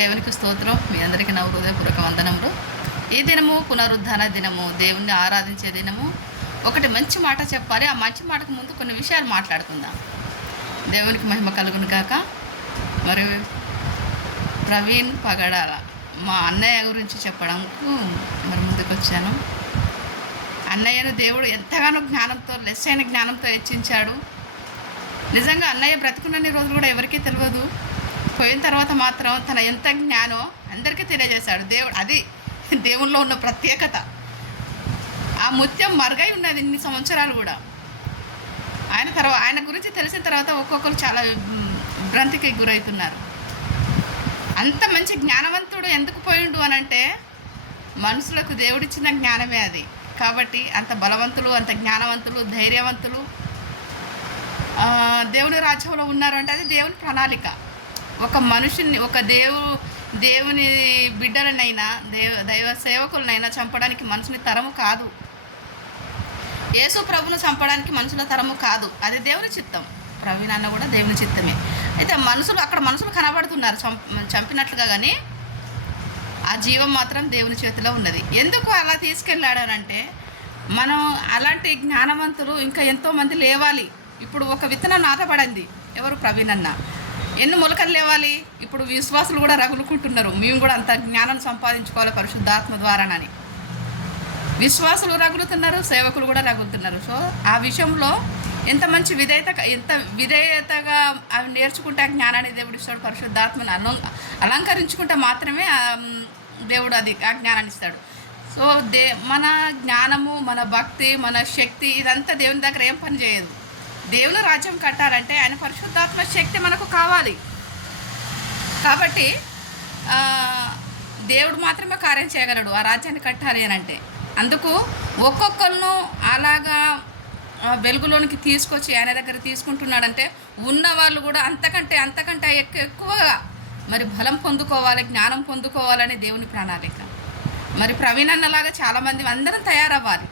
దేవునికి స్తోత్రం. మీ అందరికీ నా హృదయపూర్వక వందనములు. ఈ దినము పునరుద్ధాన దినము, దేవుణ్ణి ఆరాధించే దినము. ఒకటి మంచి మాట చెప్పాలి. ఆ మంచి మాటకు ముందు కొన్ని విషయాలు మాట్లాడుకుందాం. దేవునికి మహిమ కలుగును గాక. మరి ప్రవీణ్ పగడాల మా అన్నయ్య గురించి చెప్పడానికి మరి ముందుకు వచ్చాను. అన్నయ్యను దేవుడు ఎంతగానో జ్ఞానంతో, లెస్ అయిన జ్ఞానంతో హెచ్చించాడు. నిజంగా అన్నయ్య బ్రతుకున్నన్ని రోజులు కూడా ఎవరికీ తెలియదు. పోయిన తర్వాత మాత్రం తన ఎంత జ్ఞానో అందరికీ తెలియజేశాడు దేవుడు. అది దేవుల్లో ఉన్న ప్రత్యేకత. ఆ ముత్యం మరుగై ఉన్నది ఇన్ని సంవత్సరాలు కూడా. ఆయన గురించి తెలిసిన తర్వాత ఒక్కొక్కరు చాలా భ్రాంతికి గురవుతున్నారు. అంత మంచి జ్ఞానవంతుడు ఎందుకు పోయిండు అని అంటే, మనుషులకు దేవుడిచ్చిన జ్ఞానమే అది. కాబట్టి అంత బలవంతులు, అంత జ్ఞానవంతులు, ధైర్యవంతులు దేవుని రాజ్యంలో ఉన్నారంటే అది దేవుని ప్రణాళిక. ఒక మనుషుని, ఒక దేవుని బిడ్డలనైనా, దైవ సేవకులనైనా చంపడానికి మనుషుని తరము కాదు. యేసు ప్రభును చంపడానికి మనుషుల తరము కాదు. అది దేవుని చిత్తం. ప్రవీణ్ అన్న కూడా దేవుని చిత్తమే. అయితే మనుషులు కనబడుతున్నారు చంపినట్లుగా, కానీ ఆ జీవం మాత్రం దేవుని చేతిలో ఉన్నది. ఎందుకు అలా తీసుకెళ్ళాడనంటే, మనం అలాంటి జ్ఞానవంతులు ఇంకా ఎంతోమంది లేవాలి. ఇప్పుడు ఒక విత్తనం నాటపడింది, ఎవరు? ప్రవీణ్ అన్న. ఎన్ని మొలకలు లేవాలి? ఇప్పుడు విశ్వాసులు కూడా రగులుకుంటున్నారు. మేము కూడా అంత జ్ఞానం సంపాదించుకోవాలి పరిశుద్ధాత్మ ద్వారానని. విశ్వాసులు రగులుతున్నారు, సేవకులు కూడా రగులుతున్నారు. సో ఆ విషయంలో ఎంత విధేయతగా అవి నేర్చుకుంటే ఆ జ్ఞానాన్ని దేవుడు ఇస్తాడు. పరిశుద్ధాత్మను అలంకరించుకుంటే మాత్రమే దేవుడు ఆ జ్ఞానాన్ని ఇస్తాడు. సో మన జ్ఞానము, మన భక్తి, మన శక్తి ఇదంతా దేవుని దగ్గర ఏం పని చేయదు. దేవుని రాజ్యం కట్టాలంటే ఆయన పరిశుద్ధాత్మ శక్తి మనకు కావాలి. కాబట్టి దేవుడు మాత్రమే కార్యం చేయగలడు ఆ రాజ్యాన్ని కట్టాలి అని అంటే. అందుకు ఒక్కొక్కరిను అలాగా వెలుగులోనికి తీసుకొచ్చి ఆయన దగ్గర తీసుకుంటున్నాడంటే, ఉన్నవాళ్ళు కూడా అంతకంటే ఎక్కువగా మరి బలం పొందుకోవాలి, జ్ఞానం పొందుకోవాలని దేవుని ప్రణాళిక. మరి ప్రవీణ్ అన్నలాగా చాలామంది అందరం తయారవ్వాలి.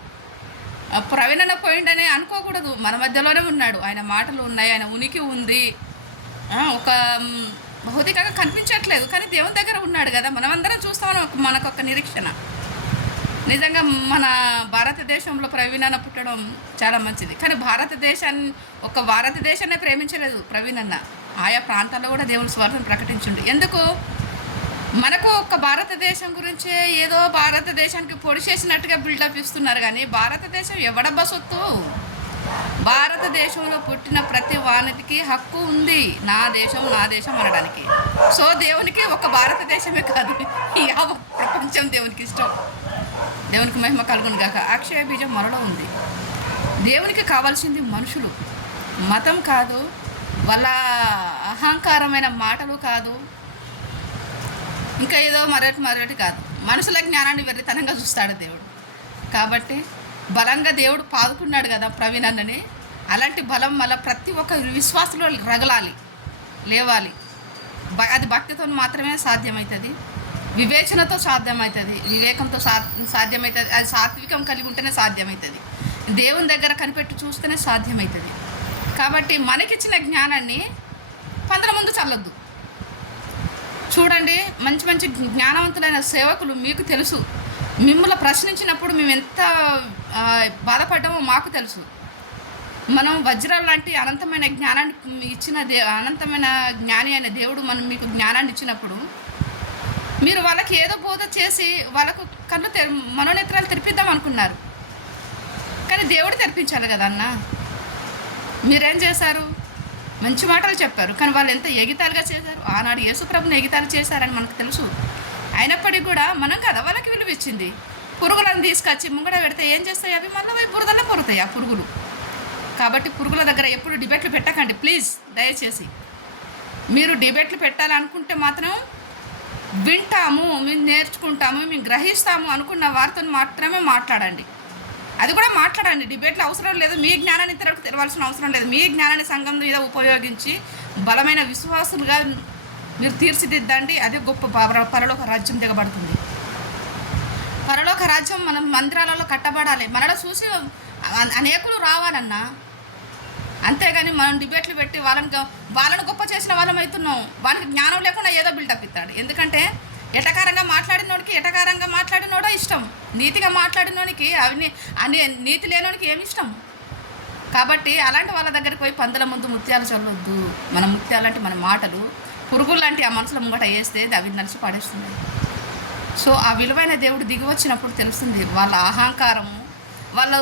ప్రవీణ్ అన్న పోయిండని అనుకోకూడదు. మన మధ్యలోనే ఉన్నాడు. ఆయన మాటలు ఉన్నాయి, ఆయన ఉనికి ఉంది. ఒక భౌతికంగా కనిపించట్లేదు, కానీ దేవుని దగ్గర ఉన్నాడు కదా. మనమందరం చూస్తామని మనకొక నిరీక్షణ. నిజంగా మన భారతదేశంలో ప్రవీణ్ అన్న పుట్టడం చాలా మంచిది. కానీ భారతదేశాన్ని ప్రేమించలేదు ప్రవీణ్ అన్న. ఆయా ప్రాంతాల్లో కూడా దేవుని స్వార్థం ప్రకటించండి. ఎందుకు? మనకు ఒక్క భారతదేశం గురించే ఏదో భారతదేశానికి పొడి చేసినట్టుగా బిల్డప్ ఇస్తున్నారు. కానీ భారతదేశం ఎవడబ్బా సొత్తు? భారతదేశంలో పుట్టిన ప్రతి వానికి హక్కు ఉంది నా దేశం అనడానికి. సో దేవునికి ఒక భారతదేశమే కాదు, యావత్ ప్రపంచం దేవునికి ఇష్టం. దేవునికి మహిమ కలుగును గాక. అక్షయ బీజం మనలో ఉంది. దేవునికి కావాల్సింది మనుషులు, మతం కాదు, వాళ్ళ అహంకారమైన మాటలు కాదు, ఇంకా ఏదో మరొకటి కాదు. మనుషుల జ్ఞానాన్ని వెర్రితనంగా చూస్తాడు దేవుడు. కాబట్టి బలంగా దేవుడు పాదుకున్నాడు కదా ప్రవీణ్ అన్నని. అలాంటి బలం మళ్ళీ ప్రతి ఒక్క విశ్వాసంలో రగలాలి, లేవాలి. అది భక్తితో మాత్రమే సాధ్యమవుతుంది, వివేచనతో సాధ్యమవుతుంది, వివేకంతో సాధ్యమవుతుంది. అది సాత్వికం కలిగి ఉంటేనే సాధ్యమవుతుంది, దేవుని దగ్గర కనిపెట్టి చూస్తేనే సాధ్యమవుతుంది. కాబట్టి మనకిచ్చిన జ్ఞానాన్ని 10 ముందు చల్లొద్దు. చూడండి, మంచి జ్ఞానవంతులైన సేవకులు మీకు తెలుసు. మిమ్మల్ని ప్రశ్నించినప్పుడు మేము ఎంత బాధపడ్డామో మాకు తెలుసు. మనం వజ్రాలు లాంటి అనంతమైన జ్ఞానాన్ని ఇచ్చిన అనంతమైన జ్ఞాని అయిన దేవుడు మీకు జ్ఞానాన్ని ఇచ్చినప్పుడు మీరు వాళ్ళకి ఏదో బోధ చేసి వాళ్ళకు మనోనేత్రాలు తెరిపిద్దాం అనుకున్నారు. కానీ దేవుడు తెరిపించాలి కదా అన్న. మీరేం చేశారు? మంచి మాటలు చెప్పారు, కానీ వాళ్ళు ఎంత ఎగితాలుగా చేశారు. ఆనాడు యేసుప్రభుని ఎగితాలు చేశారని మనకు తెలుసు. అయినప్పటికీ కూడా మనం కదా వాళ్ళకి విలువ ఇచ్చింది. పురుగులను తీసుకొచ్చి ముంగడ పెడితే ఏం చేస్తాయి? అవి మళ్ళీ బురదలో పొరుతాయి ఆ పురుగులు. కాబట్టి పురుగుల దగ్గర ఎప్పుడు డిబేట్లు పెట్టకండి ప్లీజ్. దయచేసి మీరు డిబేట్లు పెట్టాలనుకుంటే మాత్రం వింటాము, మేము నేర్చుకుంటాము, మేము గ్రహిస్తాము అనుకున్న వారితో మాత్రమే మాట్లాడండి. అది కూడా మాట్లాడండి. డిబేట్లు అవసరం లేదు. మీ జ్ఞానాన్ని ఇతరులకు తెలవాల్సిన అవసరం లేదు. మీ జ్ఞానాన్ని సంఘం మీద ఉపయోగించి బలమైన విశ్వాసులుగా మీరు తీర్చిదిద్దండి. అదే గొప్ప పరలోక రాజ్యం దిగబడుతుంది. పరలోక రాజ్యం మనం మందిరాలలో కట్టబడాలి. మనలో చూసి అనేకులు రావాలన్నా అంతేగాని మనం డిబేట్లు పెట్టి వాళ్ళని గొప్ప చేసిన వాళ్ళం అవుతున్నాం. వానికి జ్ఞానం లేకుండా ఏదో బిల్డప్ ఇస్తాడు. ఎందుకంటే ఎటకారంగా మాట్లాడినోడో ఇష్టం, నీతిగా మాట్లాడినోనికి అన్ని నీతి లేనోనికి ఏమి ఇష్టం. కాబట్టి అలాంటి వాళ్ళ దగ్గరికి పోయి పందుల ముందు ముత్యాలు చల్లొద్దు. మన ముత్యాలంటే మన మాటలు పురుగులు లాంటి ఆ మనసుల ముంగట వేస్తే అవి నలిచి పడేస్తున్నాయి. సో ఆ విలువైన దేవుడు దిగి వచ్చినప్పుడు తెలుస్తుంది వాళ్ళ అహంకారము. వాళ్ళు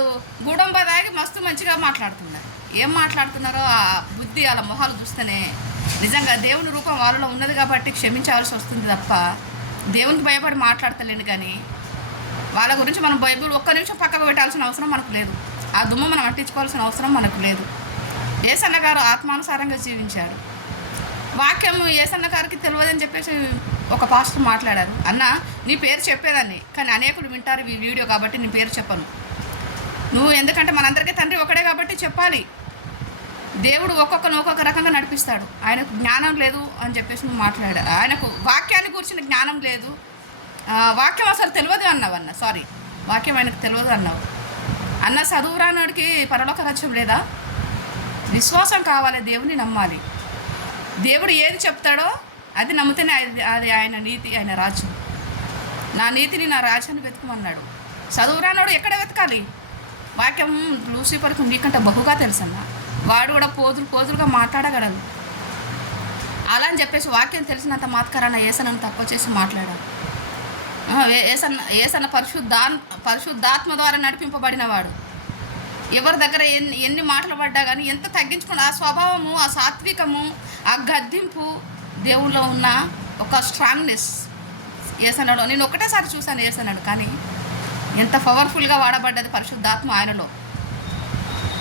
గూడంబ దాగి మస్తు మంచిగా మాట్లాడుతున్నారు. ఏం మాట్లాడుతున్నారో ఆ బుద్ధి వాళ్ళ మొహాలు చూస్తేనే నిజంగా దేవుని రూపం వాళ్ళలో ఉన్నది కాబట్టి క్షమించాల్సి వస్తుంది తప్ప దేవునికి భయపడి మాట్లాడతలేండి. కానీ వాళ్ళ గురించి మనం బైబిల్ ఒక్క నిమిషం పక్కకు పెట్టాల్సిన అవసరం మనకు లేదు. ఆ దుమ్ము మనం అంటించుకోవాల్సిన అవసరం మనకు లేదు. యేసన్న గారు ఆత్మానుసారంగా జీవించాడు. వాక్యం యేసన్న గారికి తెలియదని చెప్పేసి ఒక పాస్టర్ మాట్లాడారు. అన్న నీ పేరు చెప్పేదాన్ని, కానీ అనేకులు వింటారు ఈ వీడియో కాబట్టి నీ పేరు చెప్పను. నువ్వు ఎందుకంటే మనందరికీ తండ్రి ఒకడే కాబట్టి చెప్పాలి. దేవుడు ఒక్కొక్క రకంగా నడిపిస్తాడు. ఆయనకు జ్ఞానం లేదు అని చెప్పేసి నువ్వు మాట్లాడాడు. ఆయనకు వాక్యాన్ని కూర్చిన జ్ఞానం లేదు, వాక్యం అసలు తెలియదు అన్నావు. వాక్యం ఆయనకు తెలియదు అన్నావు. అన్న చదువు రానోడికి పరలోక రాజ్యం లేదా? విశ్వాసం కావాలి, దేవుని నమ్మాలి. దేవుడు ఏది చెప్తాడో అది నమ్మితేనే అది ఆయన నీతి, ఆయన రాజ్యం. నా నీతిని నా రాజ్యాన్ని వెతుకమన్నాడు. చదువు రానోడు ఎక్కడ వెతకాలి? వాక్యం లూసిఫర్కు నీకంటే బహుగా తెలుసన్నా. వాడు కూడా పోదులుగా మాట్లాడగలడు. అలా అని చెప్పేసి వాక్యం తెలిసినంత మాత్కరాన యేసన్నను తక్కువ చేసి మాట్లాడాడు. యేసన్న పరిశుద్ధాత్మ ద్వారా నడిపింపబడిన వాడు. ఎవరి దగ్గర ఎన్ని మాటలు పడ్డా కానీ ఎంత తగ్గించుకుని ఆ స్వభావము, ఆ సాత్వికము, ఆ గద్దింపు దేవుల్లో ఉన్న ఒక స్ట్రాంగ్నెస్ యేసన్నలో నేను ఒకటేసారి చూశాను యేసన్నడు. కానీ ఎంత పవర్ఫుల్గా వాడబడ్డది పరిశుద్ధాత్మ ఆయనలో.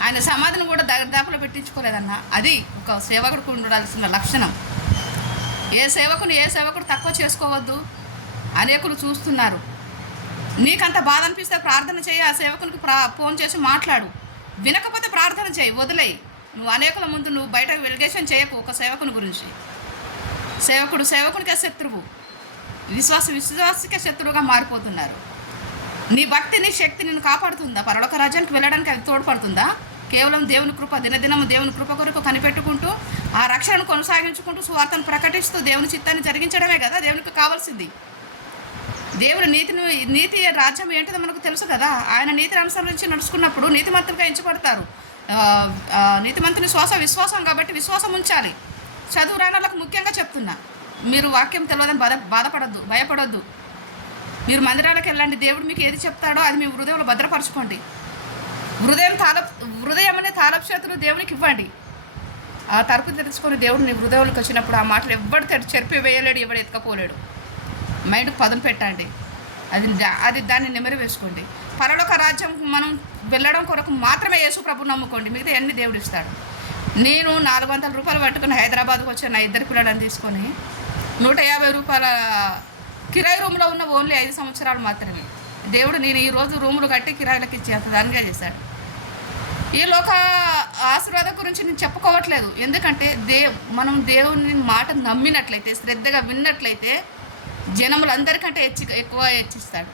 ఆయన సమాధిని కూడా దరిదాపులో పెట్టించుకోలేదన్న. అది ఒక సేవకుడికి ఉండాల్సిన లక్షణం. ఏ సేవకుడు తక్కువ చేసుకోవద్దు. అనేకులు చూస్తున్నారు. నీకంత బాధ అనిపిస్తే ప్రార్థన చేయి. ఆ సేవకునికి ఫోన్ చేసి మాట్లాడు. వినకపోతే ప్రార్థన చేయి, వదిలేయి. నువ్వు అనేకుల ముందు నువ్వు బయట వెలిగేషన్ చేయకు ఒక సేవకుని గురించి. సేవకునికే శత్రువు, విశ్వాసికే శత్రువుగా మారిపోతున్నారు. నీ భక్తి, నీ శక్తి నిన్ను కాపాడుతుందా? పరలోక రాజ్యానికి వెళ్ళడానికి అది తోడ్పడుతుందా? కేవలం దేవుని కృప, దినదినము దేవుని కృప కొరకు కనిపెట్టుకుంటూ ఆ రక్షణను కొనసాగించుకుంటూ సువార్తను ప్రకటిస్తూ దేవుని చిత్తాన్ని జరిగించడమే కదా దేవునికి కావాల్సింది. దేవుడు నీతి రాజ్యం ఏంటిదో మనకు తెలుసు కదా. ఆయన నీతిని అనుసరించి నడుచుకున్నప్పుడు నీతిమంతులుగా ఎంచబడతారు. నీతిమంతుని విశ్వాసం కాబట్టి విశ్వాసం ఉంచాలి. చదువు రానోళ్ళకు ముఖ్యంగా చెప్తున్నా, మీరు వాక్యం తెలియదని బాధపడద్దు, భయపడొద్దు. మీరు మందిరాలకు వెళ్ళండి. దేవుడు మీకు ఏది చెప్తాడో అది మీ హృదయంలో భద్రపరచుకోండి. హృదయం అనే తాళపు చేతులు దేవునికి ఇవ్వండి. ఆ తలుపు తెరుచుకొని దేవుడు నీ హృదయంలోకి వచ్చినప్పుడు ఆ మాటలు ఎవడు చెరిపి వేయలేడు, ఎవడు ఎత్తుకపోలేడు. మైండ్కి పదును పెట్టండి. అది దాన్ని నెమరు వేసుకోండి. పరలోక రాజ్యం మనం వెళ్ళడం కొరకు మాత్రమే యేసు ప్రభు నమ్ముకోండి. మిగతా అన్ని దేవుడు ఇస్తాడు. నేను 400 రూపాయలు పట్టుకుని హైదరాబాద్కు వచ్చాను. నా 2 పిల్లలను తీసుకొని 150 రూపాయల కిరాయి రూమ్లో ఉన్న ఓన్లీ 5 సంవత్సరాలు మాత్రమే. దేవుడు నేను ఈరోజు రూములు కట్టి కిరాయిలకు ఇచ్చి అంత దానిగా చేశాడు. ఈ లోక ఆశీర్వాదం గురించి నేను చెప్పుకోవట్లేదు. ఎందుకంటే మనం దేవుని మాట నమ్మినట్లయితే, శ్రద్ధగా విన్నట్లయితే జనములందరికంటే ఎక్కువ హెచ్చిస్తాడు.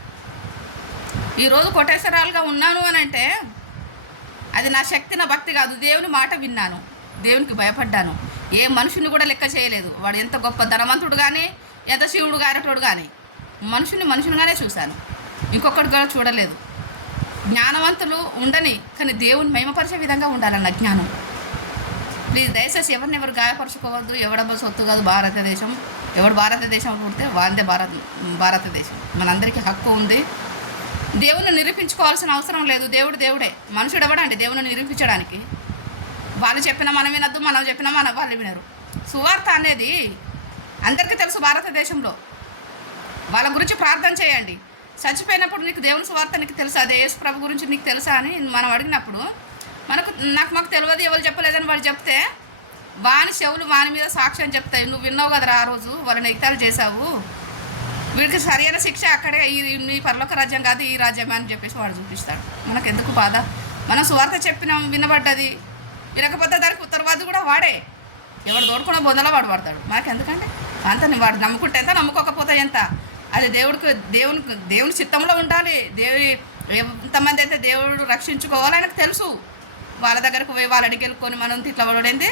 ఈరోజు కోటేశ్వరాలుగా ఉన్నాను అని అంటే అది నా శక్తి, నా భక్తి కాదు. దేవుని మాట విన్నాను, దేవునికి భయపడ్డాను. ఏ మనుషుని కూడా లెక్క చేయలేదు. వాడు ఎంత గొప్ప ధనవంతుడు కానీ, ఎంత శివుడు గారటోడు కానీ, మనుషునిగానే చూశాను. ఇంకొకటి కూడా చూడలేదు. జ్ఞానవంతులు ఉండని, కానీ దేవుని మహిమపరిచే విధంగా ఉండాలన్న జ్ఞానం. ప్లీజ్ దయచేసి ఎవరు గాయపరుచుకోవద్దు. ఎవడబ్బ సొత్తు కాదు భారతదేశం. ఎవడు భారతదేశం పుడితే వాళ్ళదే భారతదేశం. మనందరికీ హక్కు ఉంది. దేవుని నిరూపించుకోవాల్సిన అవసరం లేదు. దేవుడే. మనుషుడు ఎవడండి దేవుని నిరూపించడానికి? వాళ్ళు చెప్పినా మనం వినద్దు, మనం చెప్పినా వాళ్ళు వినరు. సువార్త అనేది అందరికీ తెలుసు. భారతదేశంలో వాళ్ళ గురించి ప్రార్థన చేయండి. చచ్చిపోయినప్పుడు నీకు దేవుని సువార్త నీకు తెలుసా? అదే యేసు ప్రభు గురించి నీకు తెలుసా అని మనం అడిగినప్పుడు మాకు తెలియదు, ఎవరు చెప్పలేదని వాడు చెప్తే వాని చెవులు వాని మీద సాక్ష్యం చెప్తాయి. నువ్వు విన్నావు కదరా ఆ రోజు వాళ్ళని ఎగతాళి చేశావు, వీడికి సరైన శిక్ష అక్కడే, నీ పరలోక రాజ్యం కాదు ఈ రాజ్యమే అని చెప్పేసి వాడు చూపిస్తాడు. మనకు ఎందుకు బాధ? మనం సువార్త చెప్పినాం, వినబడ్డది. వినకపోతే దానికి ఉత్తరవాది కూడా వాడే. ఎవడు తోడుకున్న బొందలో వాడు పడతాడు. మనకు ఎందుకంటే అంత వాడు నమ్ముకుంటే ఎంత, నమ్ముకోకపోతే ఎంత. అది దేవుని చిత్తంలో ఉండాలి. ఎంతమంది అయితే దేవుడు రక్షించుకోవాలి ఆయనకు తెలుసు. వాళ్ళ దగ్గరకు పోయి వాళ్ళ అడిగి వెళ్ళుకొని మనం ఇట్లా పడేది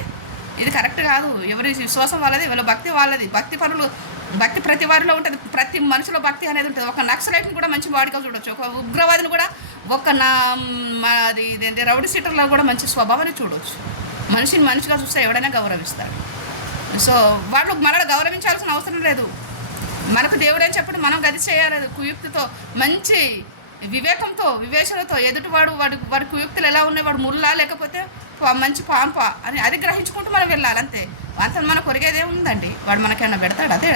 ఇది కరెక్ట్ కాదు. ఎవరి విశ్వాసం వాళ్ళది, వాళ్ళ భక్తి వాళ్ళది. భక్తి పనులు, భక్తి ప్రతి వారిలో ఉంటుంది. ప్రతి మనిషిలో భక్తి అనేది ఉంటుంది. ఒక నక్సలైట్ని కూడా మంచి వాడిగా చూడొచ్చు, ఒక ఉగ్రవాదిని కూడా, ఒక అది ఇదేంటి రౌడీ సీటర్లో కూడా మంచి స్వభావాన్ని చూడవచ్చు. మనిషిని మనిషిగా చూస్తే ఎవడైనా గౌరవిస్తాడు. సో వాళ్ళు మనల్ని గౌరవించాల్సిన అవసరం లేదు. మనకు దేవుడు ఏం చెప్పడం మనం గది చేయాలి. కుయుక్తితో, మంచి వివేకంతో, వివేచనతో ఎదుటివాడు వాడి కుయుక్తులు ఎలా ఉన్నాయి, వాడు ముళ్ళా లేకపోతే మంచి పాంప అని అది గ్రహించుకుంటూ మనం వెళ్ళాలి. అంతే. అంత మన కొరిగేదే ఉందండి. వాడు మనకేమన్నా పెడతాడు, అదే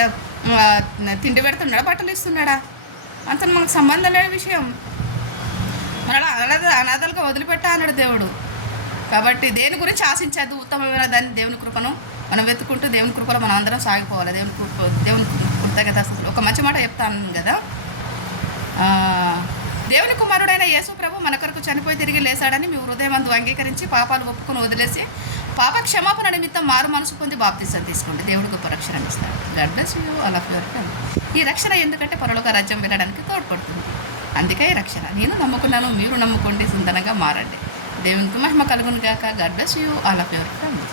తిండి పెడుతున్నాడా, బట్టలు ఇస్తున్నాడా, అంత మనకు సంబంధం లేని విషయం. మన అనాథలుగా వదిలిపెట్టా అన్నాడు దేవుడు. కాబట్టి దేని గురించి ఆశించద్దు. ఉత్తమమైన దాన్ని, దేవుని కృపను మనం వెతుక్కుంటూ దేవుని కృపలో మనం అందరం సాగిపోవాలి. దేవుని కృతజ్ఞత. ఒక మంచి మాట చెప్తాను కదా, దేవుని కుమారుడైన యేసు ప్రభు మన కొరకు చనిపోయి తిరిగి లేచాడని మీ హృదయమందు అంగీకరించి పాపాలు ఒప్పుకొని వదిలేసి పాప క్షమాపణ నిమిత్తం మారు మనసు పొంది బాప్తిసం తీసుకోండి. దేవుడు గొప్ప రక్షణ ఇస్తాడు. God bless you all of your family. ఈ రక్షణ ఎందుకంటే పరలోక రాజ్యం వెళ్ళడానికి తోడ్పడుతుంది. అందుకే ఈ రక్షణ నేను నమ్ముకున్నాను, మీరు నమ్ముకోండి, సుందరంగా మారండి. దేవునికి మహిమ కలుగును గాక. God bless you all of your family.